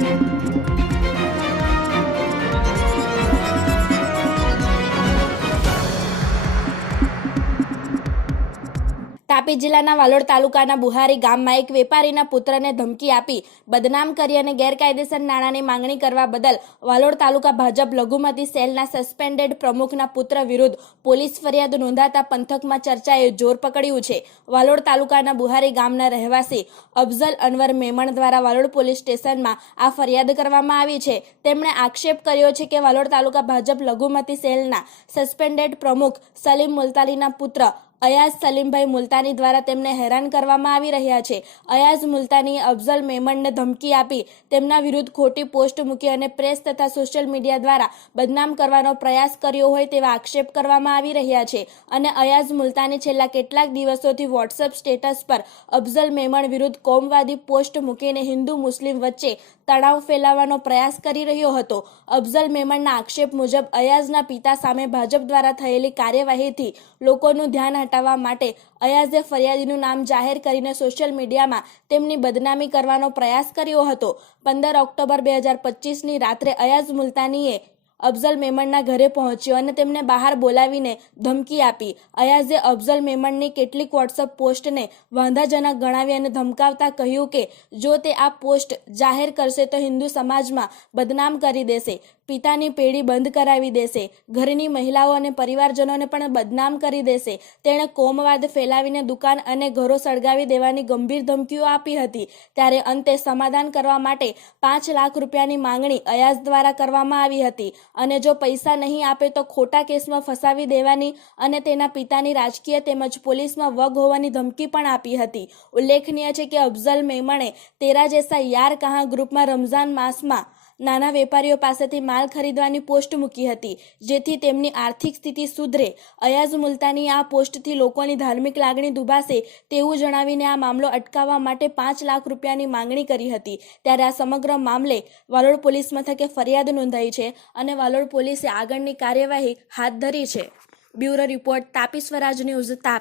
Thank you. Tapi જિલ્લાના વાલોડ તાલુકાના બુહારી ગામમાં એક વેપારીના પુત્રને ધમકી આપી બદનામ કરી અને ગેરકાયદેસર નાણાંની માંગણી કરવા બદલ વાલોડ તાલુકા ભાજપ લઘુમતી સેલના સસ્પેન્ડેડ પ્રમુખના પુત્ર વિરુદ્ધ પોલીસ ફરિયાદ નોંધાતા પંથકમાં ચર્ચાએ જોર પકડ્યું છે. વાલોડ તાલુકાના બુહારી ગામના રહેવાસી અફઝલ અનવર મેમણ દ્વારા વાલોડ પોલીસ સ્ટેશનમાં આ ફરિયાદ કરવામાં આવી છે. તેમણે આક્ષેપ કર્યો છે કે વાલોડ તાલુકા ભાજપ લઘુમતી સેલના સસ્પેન્ડેડ પ્રમુખ સલીમ મુલતાલીના પુત્ર અયાઝ સલીમભાઈ મુલતાની દ્વારા તેમને હેરાન કરવામાં આવી રહ્યા છે. અયાઝ મુલતાનીએ અફઝલ મેમણને ધમકી આપી તેમના વિરુદ્ધ ખોટી પોસ્ટ મૂકી અને પ્રેસ તથા સોશિયલ મીડિયા દ્વારા બદનામ કરવાનો પ્રયાસ કર્યો હોય તેવા આક્ષેપ કરવામાં આવી રહ્યા છે. અને અયાઝ મુલતાની છેલ્લા કેટલાક દિવસોથી વોટ્સએપ સ્ટેટસ પર અફઝલ મેમણ વિરુદ્ધ કોમવાદી પોસ્ટ મૂકીને હિન્દુ મુસ્લિમ વચ્ચે તણાવ ફેલાવવાનો પ્રયાસ કરી રહ્યો હતો. અફઝલ મેમણના આક્ષેપ મુજબ અયાઝના પિતા સામે ભાજપ દ્વારા થયેલી કાર્યવાહીથી લોકોનું ધ્યાન હટાવવા માટે અયાઝે ફરિયાદીનું નામ જાહેર કરીને સોશિયલ મીડિયામાં તેમની બદનામી કરવાનો પ્રયાસ કર્યો હતો. પંદર ઓક્ટોબર બે હજાર પચીસની રાત્રે અયાઝ મુલતાનીએ અફઝલ મેમણના ઘરે પહોંચ્યો અને તેમને બહાર બોલાવીને ધમકી આપી. અયાઝે અફઝલ મેમણની કેટલીક વોટ્સઅપ પોસ્ટને વાંધાજનક ગણાવી અને ધમકાવતા કહ્યું કે, જો તે આ પોસ્ટ જાહેર કરશે તો હિન્દુ સમાજમાં બદનામ કરી દેશે. પિતાની પેઢી બંધ કરાવી દેશે. ઘરની મહિલાઓ અને પરિવારજનોને પણ બદનામ કરી દેશે. તેણે કોમવાદ ફેલાવીને દુકાન અને ઘરો સળગાવી દેવાની ગંભીર ધમકીઓ આપી હતી. ત્યારે અંતે સમાધાન કરવા માટે પાંચ લાખ રૂપિયાની માંગણી અયાઝ દ્વારા કરવામાં આવી હતી. અને જો પૈસા નહીં આપે તો ખોટા કેસમાં ફસાવી દેવાની અને તેના પિતાની રાજકીય તેમજ પોલીસમાં વગ હોવાની ધમકી પણ આપી હતી. ઉલ્લેખનીય છે કે અફઝલ મેમણે તેરા જેસા યાર કહા ગ્રુપમાં રમઝાન માસમાં નાના વેપારીઓ પાસેથી માલ ખરીદવાની પોસ્ટ મૂકી હતી, જેથી તેમની આર્થિક સ્થિતિ સુધરે. અયાઝ મુલતાની આ પોસ્ટથી લોકોની ધાર્મિક લાગણી દુભાશે તેવું જણાવીને આ મામલો અટકાવવા માટે પાંચ લાખ રૂપિયાની માંગણી કરી હતી. ત્યારે આ સમગ્ર મામલે વાલોડ પોલીસ મથકે ફરિયાદ નોંધાઈ છે અને વાલોડ પોલીસે આગળની કાર્યવાહી હાથ ધરી છે. Bureau report Tapi Swaraj news Tapi